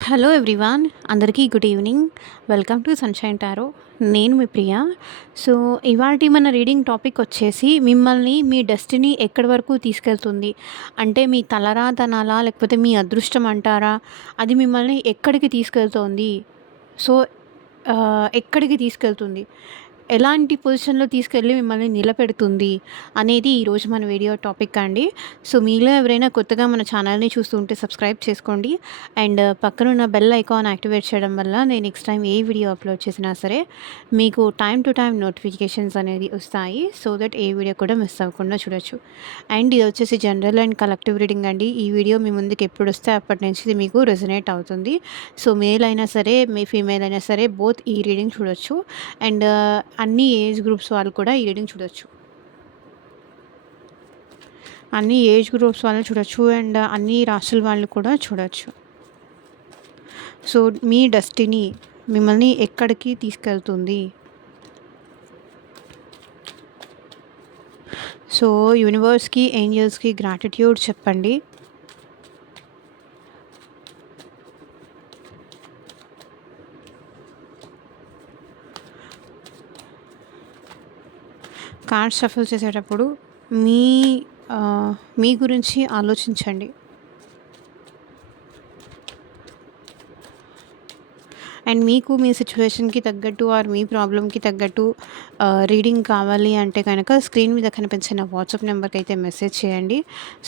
Hello everyone, అందరికీ good evening. Welcome to sunshine tarot. నేను మీ ప్రియ. So, ఇవాల్టి మన రీడింగ్ టాపిక్ వచ్చేసి మిమ్మల్ని మీ డెస్టినీ ఎక్కడి వరకు తీసుకెళ్తుంది? అంటే మీ తలరాత అనాలా? లేకపోతే మీ అదృష్టం అంటారా? అది మిమ్మల్ని ఎక్కడికి తీసుకెళ్తోంది? సో, ఎక్కడికి తీసుకెళ్తుంది? ఎలాంటి పొజిషన్‌లో తీసుకెళ్ళి మిమ్మల్ని నిలబెడుతుంది? అనేది ఈరోజు మన వీడియో టాపిక్ అండి. సో, మీలో ఎవరైనా కొత్తగా మన ఛానల్‌ని చూస్తుంటే సబ్స్క్రైబ్ చేసుకోండి. అండ్ పక్కనున్న బెల్ ఐకాన్ యాక్టివేట్ చేయడం వల్ల నేను నెక్స్ట్ టైం ఏ వీడియో అప్లోడ్ చేసినా సరే మీకు టైమ్ టు టైమ్ నోటిఫికేషన్స్ అనేది వస్తాయి. సో దట్ ఏ వీడియో కూడా మిస్ అవ్వకుండా చూడొచ్చు. అండ్ ఇది వచ్చేసి జనరల్ అండ్ కలెక్టివ్ రీడింగ్ అండి. ఈ వీడియో మీ ముందుకు ఎప్పుడొస్తే అప్పటి నుంచి ఇది మీకు రెజొనేట్ అవుతుంది. సో, మేల్ అయినా సరే, మీ ఫీమేల్ అయినా సరే బోత్ ఈ రీడింగ్ చూడొచ్చు. అండ్ అన్ని ఏజ్ గ్రూప్స్ వాళ్ళు కూడా ఈ రీడింగ్ చూడొచ్చు. అన్ని ఏజ్ గ్రూప్స్ వాళ్ళని చూడొచ్చు. అండ్ అన్ని రాష్ట్రాల వాళ్ళు కూడా చూడొచ్చు. సో, మీ డెస్టినీ మిమ్మల్ని ఎక్కడికి తీసుకెళ్తుంది? సో, యూనివర్స్‌కి, ఏంజెల్స్‌కి గ్రాటిట్యూడ్ చెప్పండి. కార్డ్స్ షఫుల్ చేసేటప్పుడు మీ మీ గురించి ఆలోచించండి. అండ్ మీకు మీ సిచ్యువేషన్‌కి తగ్గట్టు ఆర్ మీ ప్రాబ్లమ్‌కి తగ్గట్టు రీడింగ్ కావాలి అంటే కనుక స్క్రీన్ మీద కనిపించిన వాట్సాప్ నెంబర్‌కి అయితే మెసేజ్ చేయండి.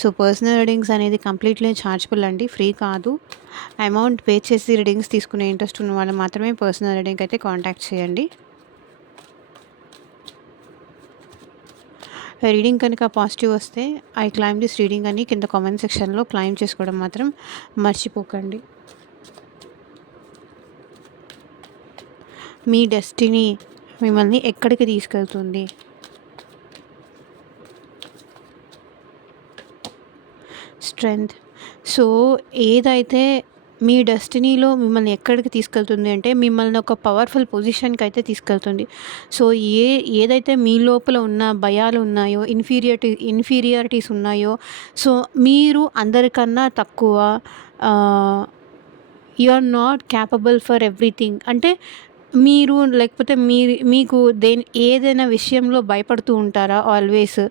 సో, పర్సనల్ రీడింగ్స్ అనేది కంప్లీట్‌లీ చార్జబుల్ అండి, ఫ్రీ కాదు. అమౌంట్ పే చేసి రీడింగ్స్ తీసుకునే ఇంట్రెస్ట్ ఉన్న వాళ్ళు మాత్రమే పర్సనల్ రీడింగ్‌కి అయితే కాంటాక్ట్ చేయండి. రీడింగ్ కనుక పాజిటివ్ వస్తే ఐ క్లైమ్ దిస్ రీడింగ్ అని కింద కామెంట్ సెక్షన్‌లో క్లైమ్ చేసుకోవడం మాత్రం మర్చిపోకండి. మీ డెస్టినీ మిమ్మల్ని ఎక్కడికి తీసుకెళ్తుంది? స్ట్రెంగ్త్. సో, ఏదైతే మీ డెస్టినీలో మిమ్మల్ని ఎక్కడికి తీసుకెళ్తుంది అంటే మిమ్మల్ని ఒక పవర్ఫుల్ పొజిషన్‌కి అయితే తీసుకెళ్తుంది. సో, ఏదైతే మీ లోపల ఉన్న భయాలు ఉన్నాయో, ఇన్ఫీరియారిటీస్ ఉన్నాయో, సో, మీరు అందరికన్నా తక్కువ, you are not capable for everything అంటే మీరు లేకపోతే మీకు ఏదైనా విషయంలో భయపడుతూ ఉంటారా ఆల్వేస్?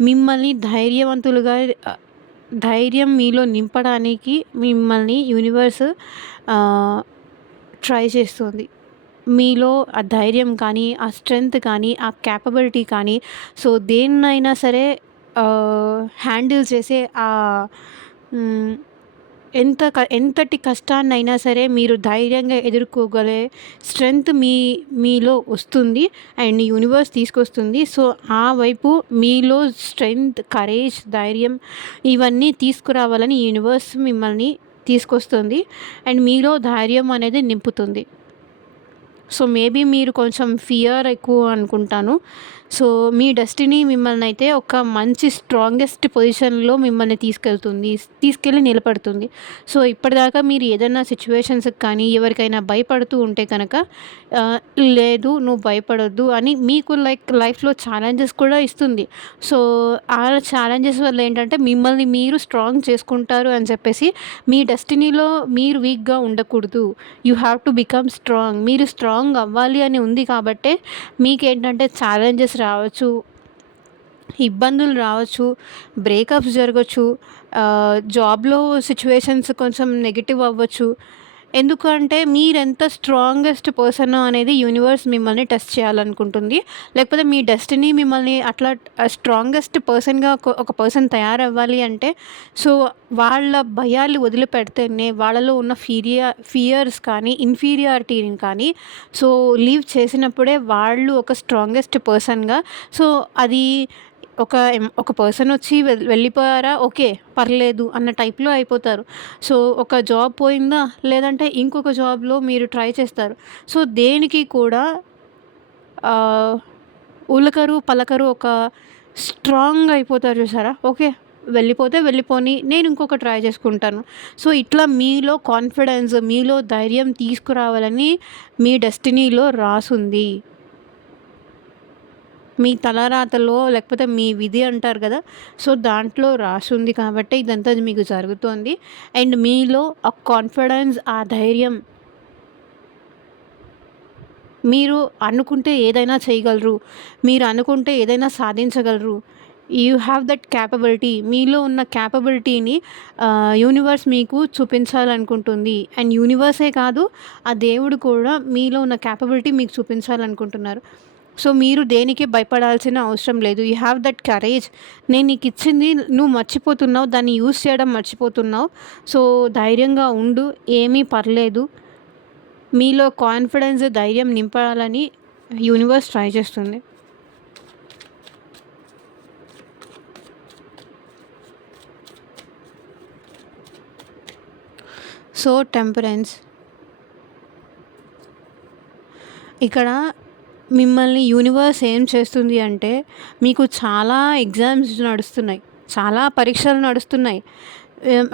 మిమ్మల్ని ధైర్యం మీలో నింపడానికి మిమ్మల్ని యూనివర్స్ ట్రై చేస్తుంది. మీలో ఆ ధైర్యం కానీ, ఆ స్ట్రెంగ్త్ కానీ, ఆ క్యాపబిలిటీ కానీ, సో దేన్నైనా సరే హ్యాండిల్ చేసే ఎంతటి కష్టాన్నైనా సరే మీరు ధైర్యంగా ఎదుర్కోగలే స్ట్రెంగ్త్ మీలో వస్తుంది. అండ్ యూనివర్స్ తీసుకొస్తుంది. సో, ఆ వైపు మీలో స్ట్రెంగ్త్, కరేజ్, ధైర్యం ఇవన్నీ తీసుకురావాలని యూనివర్స్ మిమ్మల్ని తీసుకొస్తుంది. అండ్ మీలో ధైర్యం అనేది నింపుతుంది. సో, మేబీ మీరు కొంచెం ఫియర్ ఎక్కువ అనుకుంటాను. సో, మీ డెస్టినీ మిమ్మల్నైతే ఒక మంచి స్ట్రాంగెస్ట్ పొజిషన్‌లో మిమ్మల్ని తీసుకెళ్ళి నిలబెడుతుంది. సో, ఇప్పటిదాకా మీరు ఏదైనా సిట్యుయేషన్స్‌కి కానీ, ఎవరికైనా భయపడుతూ ఉంటే కనుక ఆహ్, లేదు నువ్వు భయపడొద్దు అని మీకు లైఫ్‌లో ఛాలెంజెస్ కూడా ఇస్తుంది. సో, ఆ ఛాలెంజెస్ వల్ల ఏంటంటే మిమ్మల్ని మీరు స్ట్రాంగ్ చేసుకుంటారు అని చెప్పేసి మీ డెస్టినీలో మీరు వీక్‌గా ఉండకూడదు. You have to become strong. మీరు స్ట్రాంగ్ అవ్వాలి అని ఉంది కాబట్టే మీకేంటంటే ఛాలెంజెస్ రావచ్చు, ఇబ్బందులు రావచ్చు, బ్రేకప్స్ జరగచ్చు, జాబ్‌లో సిట్యుయేషన్స్ కొంచెం నెగెటివ్ అవ్వచ్చు. ఎందుకు అంటే మీరెంత స్ట్రాంగెస్ట్ పర్సనో అనేది యూనివర్స్ మిమ్మల్ని టెస్ట్ చేయాలనుకుంటుంది. లేకపోతే మీ డెస్టినీ మిమ్మల్ని అట్లా స్ట్రాంగెస్ట్ పర్సన్‌గా ఒక పర్సన్ తయారవ్వాలి అంటే, సో, వాళ్ళ భయాలు వదిలిపెడితేనే వాళ్ళలో ఉన్న ఫియర్స్ కానీ, ఇన్ఫీరియారిటీని కానీ సో, లీవ్ చేసినప్పుడే వాళ్ళు ఒక స్ట్రాంగెస్ట్ పర్సన్‌గా సో, అది ఒక పర్సన్ వచ్చి వెళ్ళిపోయారా, ఓకే పర్లేదు అన్న టైప్‌లో అయిపోతారు. సో, ఒక జాబ్ పోయిందా, లేదంటే ఇంకొక జాబ్‌లో మీరు ట్రై చేస్తారు. సో, దేనికి కూడా ఆహ్, ఉలకరు, పలకరు ఒక స్ట్రాంగ్ అయిపోతారు చూసారా? ఓకే. వెళ్ళిపోతే వెళ్ళిపోని, నేను ఇంకొక ట్రై చేసుకుంటాను. సో, ఇట్లా మీలో కాన్ఫిడెన్స్, మీలో ధైర్యం తీసుకురావాలని మీ డెస్టినీలో రాసుంది. మీ తలరాతలో లేకపోతే మీ విధి అంటారు కదా, సో దాంట్లో రాసుంది కాబట్టి ఇదంతా మీకు జరుగుతోంది. అండ్ మీలో ఆ కాన్ఫిడెన్స్, ఆ ధైర్యం, మీరు అనుకుంటే ఏదైనా చేయగలరు. మీరు అనుకుంటే ఏదైనా సాధించగలరు. You have that capability. మీలో ఉన్న క్యాపబిలిటీని యూనివర్స్ మీకు చూపించాలనుకుంటుంది. అండ్ యూనివర్సే కాదు, ఆ దేవుడు కూడా మీలో ఉన్న క్యాపబిలిటీ మీకు చూపించాలనుకుంటున్నారు. సో మీరు దేనికి భయపడాల్సిన అవసరం లేదు. You have that courage. నేను నీకు ఇచ్చింది నువ్వు మర్చిపోతున్నావు, దాన్ని యూజ్ చేయడం మర్చిపోతున్నావు. సో ధైర్యంగా ఉండు, ఏమీ పర్లేదు. మీలో కాన్ఫిడెన్స్, ధైర్యం నింపాలని యూనివర్స్ ట్రై చేస్తుంది. సో టెంపరెన్స్ ఇక్కడ మిమ్మల్ని యూనివర్స్ ఏం చేస్తుంది అంటే, మీకు చాలా ఎగ్జామ్స్ నడుస్తున్నాయి, చాలా పరీక్షలు నడుస్తున్నాయి.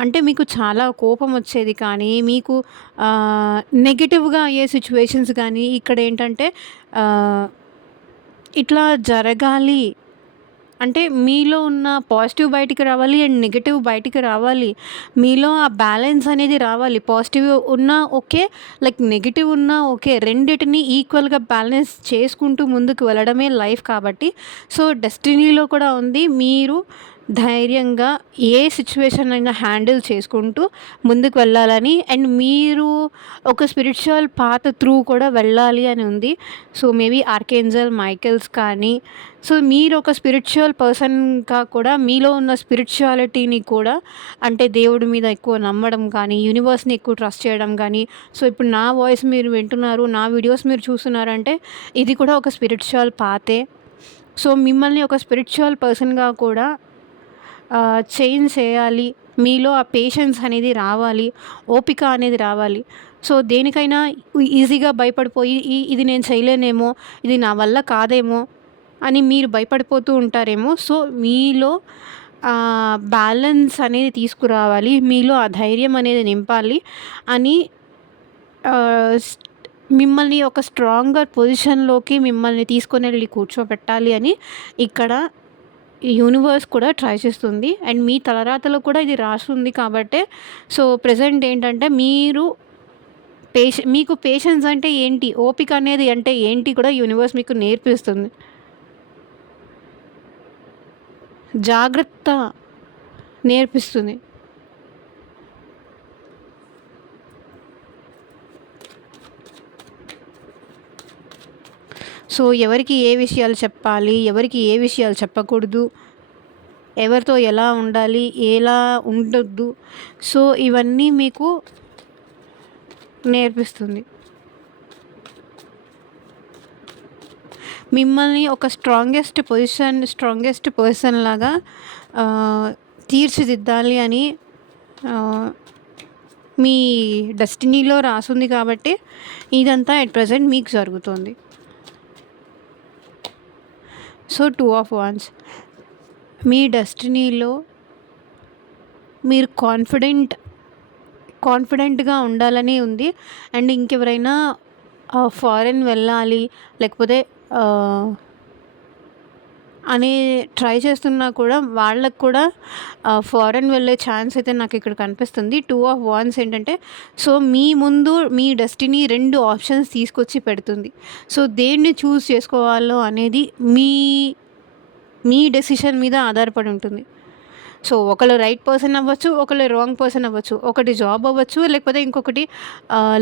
అంటే మీకు చాలా కోపం వచ్చేది కానీ, మీకు నెగెటివ్గా అయ్యే సిచ్యువేషన్స్ కానీ ఇక్కడ ఏంటంటే ఇట్లా జరగాలి అంటే మీలో ఉన్న పాజిటివ్ బయటికి రావాలి అండ్ నెగెటివ్ బయటికి రావాలి. మీలో ఆ బ్యాలెన్స్ అనేది రావాలి. పాజిటివ్ ఉన్నా ఓకే, లైక్ నెగెటివ్ ఉన్నా ఓకే. రెండిటిని ఈక్వల్గా బ్యాలెన్స్ చేసుకుంటూ ముందుకు వెళ్ళడమే లైఫ్ కాబట్టి, సో డెస్టినీలో కూడా ఉంది మీరు ధైర్యంగా ఏ సిచ్యువేషన్ అయినా హ్యాండిల్ చేసుకుంటూ ముందుకు వెళ్ళాలని. అండ్ మీరు ఒక స్పిరిచువల్ పాత్ త్రూ కూడా వెళ్ళాలి అని ఉంది. సో మేబీ ఆర్కేంజల్ మైకెల్స్ కానీ, సో మీరు ఒక స్పిరిచువల్ పర్సన్గా కూడా మీలో ఉన్న స్పిరిచువాలిటీని కూడా, అంటే దేవుడి మీద ఎక్కువ నమ్మడం కానీ, యూనివర్స్ని ఎక్కువ ట్రస్ట్ చేయడం కానీ, సో ఇప్పుడు నా వాయిస్ మీరు వింటున్నారు, నా వీడియోస్ మీరు చూస్తున్నారంటే ఇది కూడా ఒక స్పిరిచువల్ పాతే. సో మిమ్మల్ని ఒక స్పిరిచువల్ పర్సన్గా కూడా చేంజ్ చేయాలి. మీలో ఆ పేషెన్స్ అనేది రావాలి, ఓపిక అనేది రావాలి. సో దేనికైనా ఈజీగా భయపడిపోయి ఇది నేను చేయలేనేమో, ఇది నా వల్ల కాదేమో అని మీరు భయపడిపోతూ ఉంటారేమో. సో మీలో బ్యాలెన్స్ అనేది తీసుకురావాలి, మీలో ఆ ధైర్యం అనేది నింపాలి అని మిమ్మల్ని ఒక స్ట్రాంగర్ పొజిషన్లోకి మిమ్మల్ని తీసుకొని వెళ్ళి కూర్చోబెట్టాలి అని ఇక్కడ యూనివర్స్ కూడా ట్రై చేస్తుంది. అండ్ మీ తలరాతలో కూడా ఇది రాస్తుంది కాబట్టి, సో ప్రెజెంట్ ఏంటంటే మీరు మీకు పేషెన్స్ అంటే ఏంటి, ఓపిక అనేది అంటే ఏంటి కూడా యూనివర్స్ మీకు నేర్పిస్తుంది. జాగ్రత్త నేర్పిస్తుంది. సో ఎవరికి ఏ విషయాలు చెప్పాలి, ఎవరికి ఏ విషయాలు చెప్పకూడదు, ఎవరితో ఎలా ఉండాలి, ఎలా ఉండొద్దు, సో ఇవన్నీ మీకు నేర్పిస్తుంది. మిమ్మల్ని ఒక స్ట్రాంగెస్ట్ పర్సన్ లాగా తీర్చిదిద్దాలి అని మీ డెస్టినీలో రాసుంది కాబట్టి ఇదంతా ఎట్ ప్రజెంట్ మీకు జరుగుతుంది. సో 2 of Wands, మీ డెస్టినీలో మీరు కాన్ఫిడెంట్గా ఉండాలని ఉంది. అండ్ ఇంకెవరైనా ఫారెన్ వెళ్ళాలి లేకపోతే అని ట్రై చేస్తున్నా కూడా వాళ్ళకు కూడా ఫారెన్ వెళ్ళే ఛాన్స్ అయితే నాకు ఇక్కడ కనిపిస్తుంది. 2 of Wands ఏంటంటే, సో మీ ముందు మీ డెస్టినీ 2 ఆప్షన్స్ తీసుకొచ్చి పెడుతుంది. సో దేన్ని చూస్ చేసుకోవాలో అనేది మీ డెసిషన్ మీద ఆధారపడి ఉంటుంది. సో ఒకళ్ళు రైట్ పర్సన్ అవ్వచ్చు, ఒకళ్ళు రాంగ్ పర్సన్ అవ్వచ్చు, ఒకటి జాబ్ అవ్వచ్చు, లేకపోతే ఇంకొకటి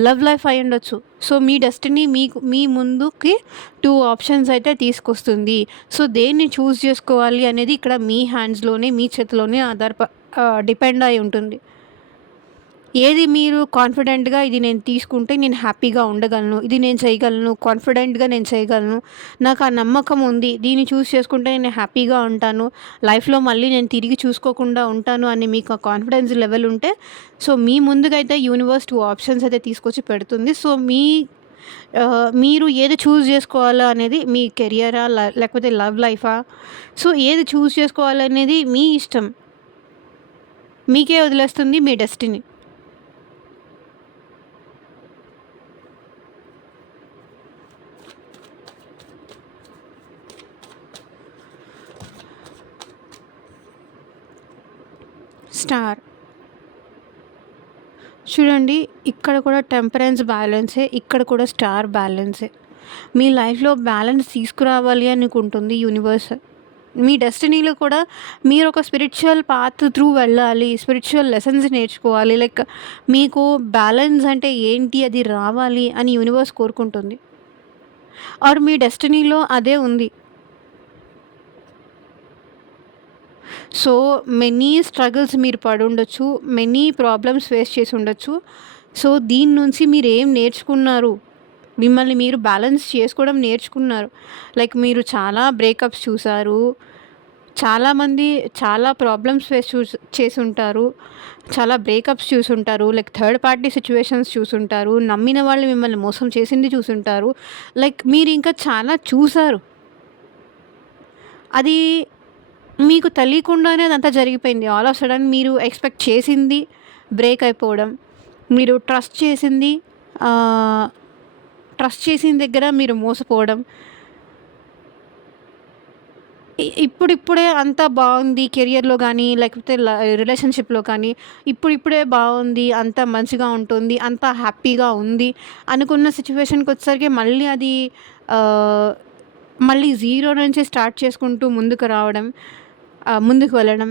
లవ్ లైఫ్ అయి ఉండొచ్చు. సో మీ డెస్టినీ మీ ముందుకి 2 ఆప్షన్స్ అయితే తీసుకొస్తుంది. సో దేన్ని చూస్ చేసుకోవాలి అనేది ఇక్కడ మీ హ్యాండ్స్లోనే, మీ చేతిలోనే డిపెండ్ అయి ఉంటుంది. ఏది మీరు కాన్ఫిడెంట్గా ఇది నేను తీసుకుంటే నేను హ్యాపీగా ఉండగలను, ఇది నేను చేయగలను, కాన్ఫిడెంట్గా నేను చేయగలను, నాకు ఆ నమ్మకం ఉంది, దీన్ని చూస్ చేసుకుంటే నేను హ్యాపీగా ఉంటాను, లైఫ్లో మళ్ళీ నేను తిరిగి చూసుకోకుండా ఉంటాను అని మీకు ఆ కాన్ఫిడెన్స్ లెవెల్ ఉంటే, సో మీ ముందుకైతే యూనివర్స్ 2 ఆప్షన్స్ అయితే తీసుకొచ్చి పెడుతుంది. సో మీరు ఏది చూస్ చేసుకోవాలా అనేది, మీ కెరియరా లేకపోతే లవ్ లైఫా, సో ఏది చూస్ చేసుకోవాలనేది మీ ఇష్టం, మీకే వదిలేస్తుంది మీ డెస్టినీ. స్టార్. చూడండి, ఇక్కడ కూడా టెంపరెన్స్ బ్యాలెన్సే, ఇక్కడ కూడా స్టార్ బ్యాలెన్సే. మీ లైఫ్‌లో బ్యాలెన్స్ తీసుకురావాలి అనుకుంటుంది యూనివర్స్. మీ డెస్టినీలో కూడా మీరు ఒక స్పిరిచువల్ పాత్ త్రూ వెళ్ళాలి. స్పిరిచువల్ లెసన్స్ నేర్చుకోవాలి. లైక్ మీకు బ్యాలెన్స్ అంటే ఏంటి, అది రావాలి అని యూనివర్స్ కోరుకుంటుంది. ఆర్ మీ డెస్టినీలో అదే ఉంది. సో, మెనీ స్ట్రగుల్స్ మీరు పడుండొచ్చు. మెనీ ప్రాబ్లమ్స్ ఫేస్ చేసి ఉండొచ్చు. సో, దీని నుంచి మీరేం నేర్చుకున్నారు? మిమ్మల్ని మీరు బ్యాలెన్స్ చేసుకోవడం నేర్చుకున్నారు. లైక్ మీరు చాలా బ్రేకప్స్ చూసారు. చాలామంది చాలా ప్రాబ్లమ్స్ ఫేస్ చేసుంటారు. చాలా బ్రేకప్స్ చూసుంటారు. లైక్ థర్డ్ పార్టీ సిట్యుయేషన్స్ చూసుంటారు. నమ్మిన వాళ్ళు మిమ్మల్ని మోసం చేసింది చూసుంటారు. లైక్ మీరింకా చాలా చూసారు. అది మీకు తెలియకుండానే అదంతా జరిగిపోయింది. ఆల్ ఆఫ్ సడన్ మీరు ఎక్స్‌పెక్ట్ చేసింది బ్రేక్ అయిపోవడం. మీరు ట్రస్ట్ చేసిన దగ్గర మీరు మోసపోవడం. ఇప్పుడిప్పుడే అంతా బావుంది కెరియర్‌లో గానీ, లేకపోతే రిలేషన్‌షిప్‌లో కానీ, ఇప్పుడిప్పుడే బావుంది, అంతా మంచిగా ఉంటుంది, అంతా హ్యాపీగా ఉంది అనుకున్న సిట్యుయేషన్‌కొచ్చేసరికి మళ్ళీ అది ఆహ్, మళ్ళీ జీరో నుంచి స్టార్ట్ చేసుకుంటూ ముందుకు రావడం, ముందుకు వెళ్ళడం.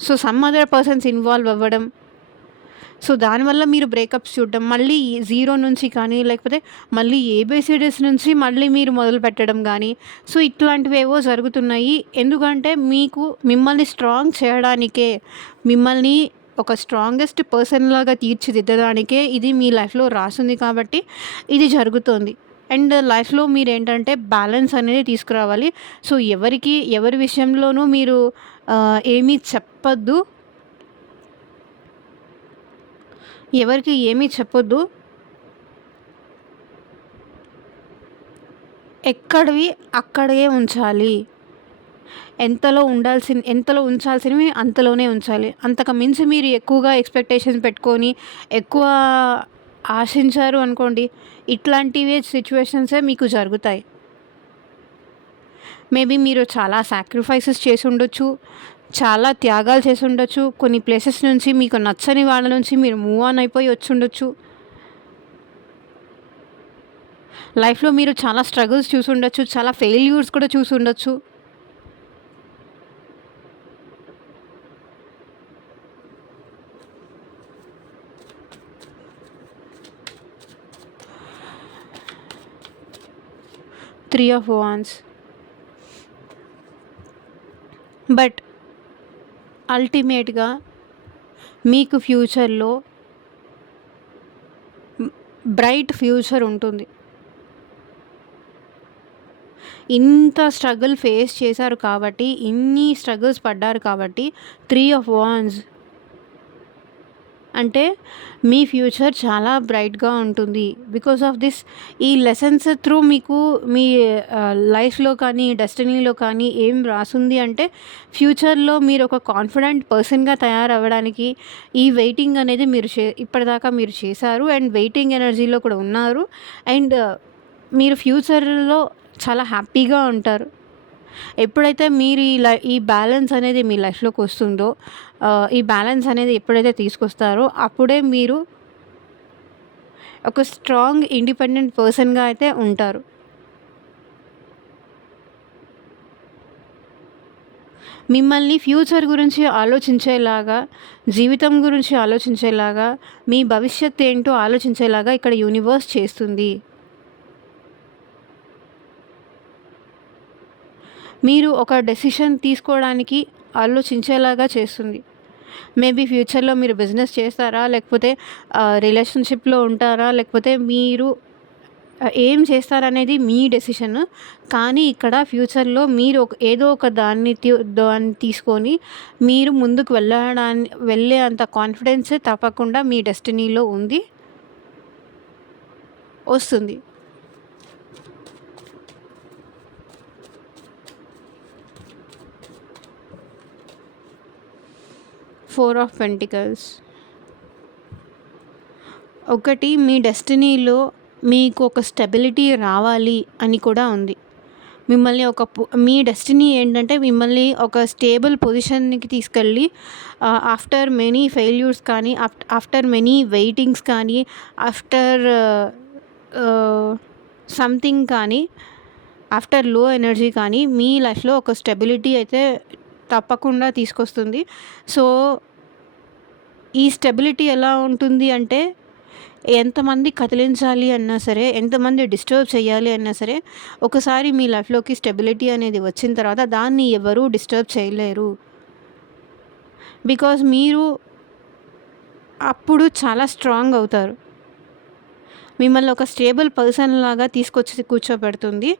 So, some other persons involve అవ్వడం. సో, దానివల్ల మీరు బ్రేకప్స్ చూడడం, మళ్ళీ జీరో నుంచి కానీ, లేకపోతే మళ్ళీ ఏబీసీడీస్ నుంచి మళ్ళీ మీరు మొదలుపెట్టడం గానీ, సో, ఇట్లాంటివేవో జరుగుతున్నాయి. ఎందుకంటే మిమ్మల్ని స్ట్రాంగ్ చేయడానికే, మిమ్మల్ని ఒక స్ట్రాంగెస్ట్ పర్సన్‌లాగా తీర్చిదిద్దడానికే ఇది మీ లైఫ్‌లో రాసుంది కాబట్టి ఇది జరుగుతోంది. అండ్ లైఫ్‌లో మీరేంటంటే బ్యాలెన్స్ అనేది తీసుకురావాలి. సో, ఎవరి విషయంలోనూ మీరు ఏమీ చెప్పొద్దు. ఎవరికీ ఏమీ చెప్పొద్దు. ఎక్కడివి అక్కడే ఉంచాలి. ఎంతలో ఉంచాల్సినవి అంతలోనే ఉంచాలి. అంతకు మించి మీరు ఎక్కువగా ఎక్స్‌పెక్టేషన్స్ పెట్టుకొని, ఎక్కువ ఆశించారు అనుకోండి, ఇట్లాంటివే సిట్యుయేషన్సే మీకు జరుగుతాయి. మేబీ మీరు చాలా సాక్రిఫైసెస్ చేసుండొచ్చు. చాలా త్యాగాలు చేసుండొచ్చు. కొన్ని ప్లేసెస్ నుంచి మీకు నచ్చని వాళ్ళ నుంచి మీరు మూవ్ ఆన్ అయిపోయి వచ్చుండొచ్చు. లైఫ్‌లో మీరు చాలా స్ట్రగుల్స్ చూసుండొచ్చు. చాలా ఫెయిల్యూర్స్ కూడా చూసుండొచ్చు. Three of wands. బట్ అల్టిమేట్‌గా మీకు ఫ్యూచర్‌లో బ్రైట్ ఫ్యూచర్ ఉంటుంది. ఇంత స్ట్రగుల్ ఫేస్ చేశారు కాబట్టి, ఇన్ని స్ట్రగుల్స్ పడ్డారు కాబట్టి, త్రీ ఆఫ్ వాండ్స్ అంటే మీ ఫ్యూచర్ చాలా బ్రైట్‌గా ఉంటుంది. బికాస్ ఆఫ్ దిస్ ఈ లెసన్స్ త్రూ మీకు మీ లైఫ్‌లో కానీ, డెస్టినీలో కానీ ఏం రాసుంది అంటే, ఫ్యూచర్‌లో మీరు ఒక కాన్ఫిడెంట్ పర్సన్‌గా తయారవ్వడానికి ఈ వెయిటింగ్ అనేది ఇప్పటిదాకా మీరు చేశారు. అండ్ వెయిటింగ్ ఎనర్జీలో కూడా ఉన్నారు. అండ్ మీరు ఫ్యూచర్‌లో చాలా హ్యాపీగా ఉంటారు. ఎప్పుడైతే మీరు ఈ బ్యాలెన్స్ అనేది మీ లైఫ్‌లోకి వస్తుందో, ఈ బ్యాలెన్స్ అనేది ఎప్పుడైతే తీసుకొస్తారో, అప్పుడే మీరు ఒక స్ట్రాంగ్ ఇండిపెండెంట్ పర్సన్‌గా అయితే ఉంటారు. మిమ్మల్ని ఫ్యూచర్ గురించి ఆలోచించేలాగా, జీవితం గురించి ఆలోచించేలాగా, మీ భవిష్యత్తు ఏంటో ఆలోచించేలాగా ఇక్కడ యూనివర్స్ చేస్తుంది. మీరు ఒక డెసిషన్ తీసుకోవడానికి ఆలోచించేలాగా చేస్తుంది. మేబీ ఫ్యూచర్‌లో మీరు బిజినెస్ చేస్తారా? లేకపోతే రిలేషన్‌షిప్‌లో ఉంటారా? లేకపోతే మీరు ఏం చేస్తారనేది మీ డెసిషన్. కానీ ఇక్కడ ఫ్యూచర్‌లో మీరు ఏదో ఒక దాన్ని తీసుకొని మీరు ముందుకు వెళ్ళే అంత కాన్ఫిడెన్స్ తప్పకుండా మీ డెస్టినీలో ఉంది. వస్తుంది. 4 ఆఫ్ పెంటికల్స్. ఒకటి మీ డెస్టినీలో మీకు ఒక స్టెబిలిటీ రావాలి అని కూడా ఉంది. మిమ్మల్ని మీ డెస్టినీ ఏంటంటే మిమ్మల్ని ఒక స్టేబుల్ పొజిషన్‌కి తీసుకెళ్ళి ఆఫ్టర్ మెనీ ఫెయిల్యూర్స్ కానీ, ఆఫ్టర్ మెనీ వెయిటింగ్స్ కానీ, ఆఫ్టర్ ఆహ్, సంథింగ్ కానీ, ఆఫ్టర్ లో ఎనర్జీ కానీ మీ లైఫ్‌లో ఒక స్టెబిలిటీ అయితే తప్పకుండా తీసుకొస్తుంది. సో, ఈ స్టెబిలిటీ ఎలా ఉంటుంది అంటే ఎంతమంది కదిలించాలి అన్నా సరే, ఎంతమంది డిస్టర్బ్ చేయాలి అన్నా సరే, ఒకసారి మీ లైఫ్‌లోకి స్టెబిలిటీ అనేది వచ్చిన తర్వాత దాన్ని ఎవరు డిస్టర్బ్ చేయలేరు. బికాజ్ మీరు అప్పుడు చాలా స్ట్రాంగ్ అవుతారు. మిమ్మల్ని ఒక స్టేబుల్ పర్సన్ లాగా తీసుకొచ్చి కూర్చోబెడుతుంది.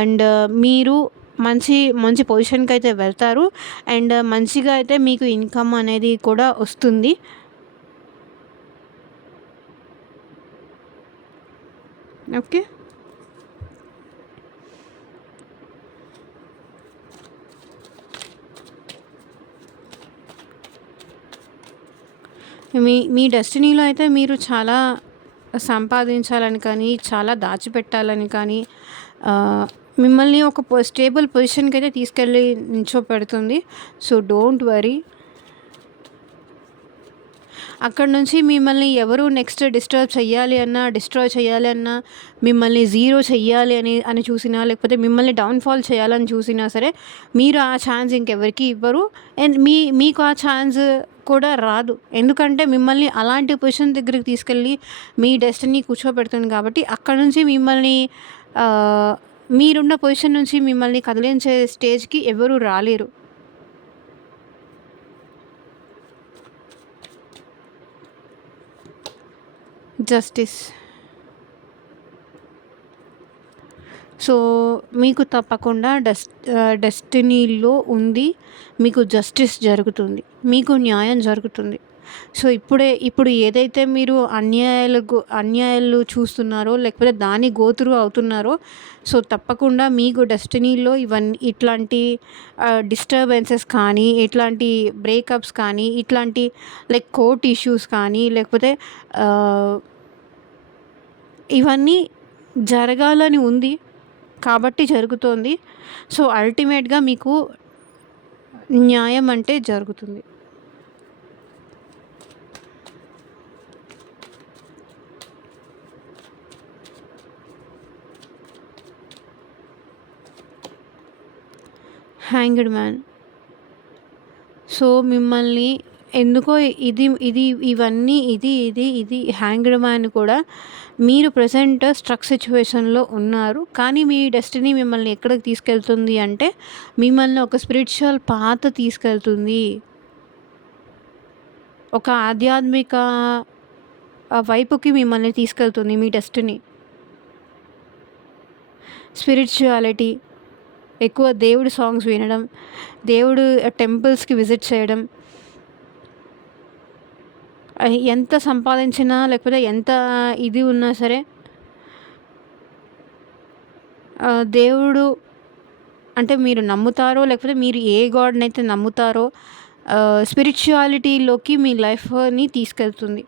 అండ్ మీరు మంచి మంచి పొజిషన్‌కి అయితే వెళ్తారు. అండ్ మంచిగా అయితే మీకు ఇన్‌కమ్ అనేది కూడా వస్తుంది. ఓకే. మీ మీ డెస్టినీలో అయితే మీరు చాలా సంపాదించాలని కానీ, చాలా దాచిపెట్టాలని కానీ, మిమ్మల్ని ఒక స్టేబుల్ పొజిషన్‌కి అయితే తీసుకెళ్ళి నించోపెడుతుంది. So, don't worry. అక్కడి నుంచి మిమ్మల్ని ఎవరు నెక్స్ట్ డిస్టర్బ్ చేయాలి అన్నా, డిస్ట్రాయ్ చేయాలి అన్నా, మిమ్మల్ని జీరో చెయ్యాలి అని చూసినా, లేకపోతే మిమ్మల్ని డౌన్‌ఫాల్ చేయాలని చూసినా సరే, మీరు ఆ ఛాన్స్ ఇంకెవరికీ ఇవ్వరు. అండ్ మీకు ఆ ఛాన్స్ కూడా రాదు. ఎందుకంటే మిమ్మల్ని అలాంటి పొజిషన్ దగ్గరికి తీసుకెళ్ళి మీ డెస్టినీ కూర్చోబెడుతుంది కాబట్టి, అక్కడ నుంచి మిమ్మల్ని మీరున్న పొజిషన్ నుంచి మిమ్మల్ని కదిలించే స్టేజ్‌కి ఎవరు రాలేరు. జస్టిస్. సో, మీకు తప్పకుండా డెస్టినీలో ఉంది. మీకు జస్టిస్ జరుగుతుంది. మీకు న్యాయం జరుగుతుంది. సో, ఇప్పుడు ఏదైతే మీరు అన్యాయాలు చూస్తున్నారో, లేకపోతే దాన్ని గో త్రూ అవుతున్నారో, సో, తప్పకుండా మీకు డెస్టినీలో ఇట్లాంటి డిస్టర్బెన్సెస్ కానీ, ఇట్లాంటి బ్రేకప్స్ కానీ, ఇట్లాంటి లైక్ కోర్ట్ ఇష్యూస్ కానీ, లేకపోతే ఇవన్నీ జరగాలని ఉంది. కాబట్టి జరుగుతోంది. సో, అల్టిమేట్‌గా మీకు న్యాయం అంటే జరుగుతుంది. Hanged man. సో, మిమ్మల్ని ఎందుకో ఇది ఇది ఇవన్నీ ఇది హ్యాంగ్డ్ మ్యాన్ కూడా మీరు ప్రెజెంట్ స్ట్రక్ సిచ్యువేషన్‌లో ఉన్నారు. కానీ మీ డెస్టినీ మిమ్మల్ని ఎక్కడికి తీసుకెళ్తుంది అంటే, మిమ్మల్ని ఒక స్పిరిచువల్ పాత్ తీసుకెళ్తుంది. ఒక ఆధ్యాత్మిక వైపుకి మిమ్మల్ని తీసుకెళ్తుంది మీ డెస్టినీ. స్పిరిచువాలిటీ, ఎక్కువ దేవుడి సాంగ్స్ వినడం, దేవుడు టెంపుల్స్‌కి విజిట్ చేయడం. ఎంత సంపాదించినా లేకపోతే ఎంత ఇది ఉన్నా సరే, దేవుడు అంటే మీరు నమ్ముతారో లేకపోతే మీరు ఏ గాడ్‌నైతే నమ్ముతారో స్పిరిచువాలిటీలోకి మీ లైఫ్‌ని తీసుకెళ్తుంది.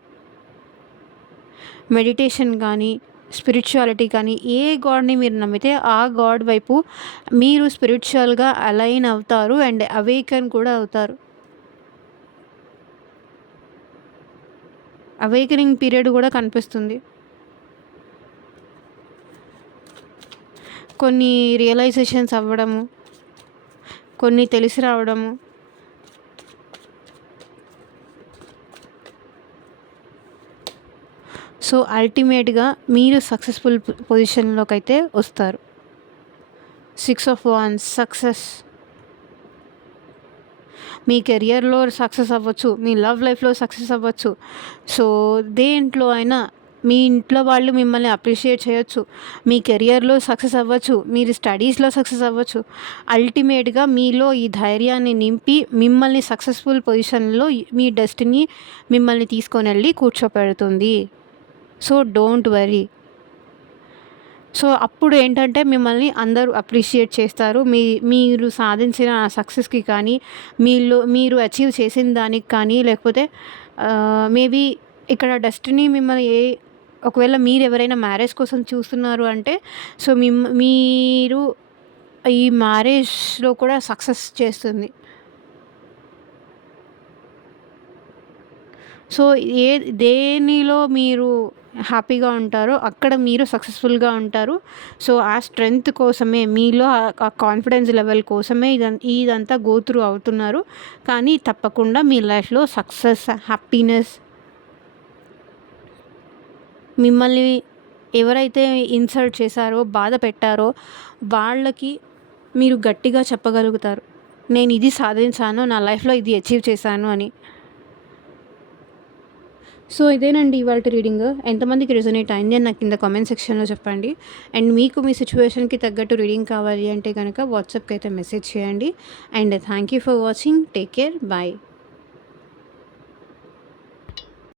మెడిటేషన్ కానీ, స్పిరిచువాలిటీ కానీ, ఏ గాడ్‌ని మీరు నమ్మితే ఆ గాడ్ వైపు మీరు స్పిరిచువల్‌గా అలైన్ అవుతారు అండ్ అవేకన్ కూడా అవుతారు. అవేకనింగ్ పీరియడ్ కూడా కనిపిస్తుంది. కొన్ని రియలైజేషన్స్ అవ్వడము, కొన్ని తెలిసి రావడము. సో, అల్టిమేట్‌గా మీరు సక్సెస్‌ఫుల్ పొజిషన్‌లోకి అయితే వస్తారు. 6 ఆఫ్ వాండ్స్ సక్సెస్. మీ కెరియర్‌లో సక్సెస్ అవ్వచ్చు, మీ లవ్ లైఫ్‌లో సక్సెస్ అవ్వచ్చు. సో, దేంట్లో అయినా మీ ఇంట్లో వాళ్ళు మిమ్మల్ని అప్రిషియేట్ చేయొచ్చు. మీ కెరియర్‌లో సక్సెస్ అవ్వచ్చు, మీరు స్టడీస్‌లో సక్సెస్ అవ్వచ్చు. అల్టిమేట్‌గా మీలో ఈ ధైర్యాన్ని నింపి మిమ్మల్ని సక్సెస్‌ఫుల్ పొజిషన్‌లో మీ డెస్టినీ మిమ్మల్ని తీసుకొనెళ్ళి కూర్చోపెడుతుంది. So, don't worry. సో, అప్పుడు ఏంటంటే మిమ్మల్ని అందరూ అప్రిషియేట్ చేస్తారు. మీరు సాధించిన సక్సెస్‌కి కానీ, మీరు అచీవ్ చేసిన దానికి కానీ, లేకపోతే మేబీ ఇక్కడ డెస్టినీ మిమ్మల్ని ఒకవేళ మీరెవరైనా మ్యారేజ్ కోసం చూస్తున్నారు అంటే, సో, మీరు ఈ మ్యారేజ్‌లో కూడా సక్సెస్ చేస్తుంది. సో, ఏ దేనిలో మీరు హ్యాపీగా ఉంటారో అక్కడ మీరు సక్సెస్‌ఫుల్‌గా ఉంటారు. సో, ఆ స్ట్రెంగ్త్ కోసమే మీలో ఆ కాన్ఫిడెన్స్ లెవెల్ కోసమే ఇదంతా గో త్రూ అవుతున్నారు. కానీ తప్పకుండా మీ లైఫ్‌లో సక్సెస్, హ్యాపీనెస్ మిమ్మల్ని ఎవరైతే ఇన్సల్ట్ చేశారో, బాధ పెట్టారో వాళ్ళకి మీరు గట్టిగా చెప్పగలుగుతారు. నేను ఇది సాధించాను. నా లైఫ్‌లో ఇది అచీవ్ చేశాను అని. సో, ఇదేనండి ఇవాల్టి రీడింగ్. ఎంతమందికి రెజొనేట్ అయింది అని నాకు కింద కామెంట్ సెక్షన్‌లో చెప్పండి. అండ్ మీకు మీ సిట్యుయేషన్‌కి తగ్గట్టు రీడింగ్ కావాలి అంటే గనక వాట్సాప్‌కి అయితే మెసేజ్ చేయండి. And thank you for watching. Take care. Bye.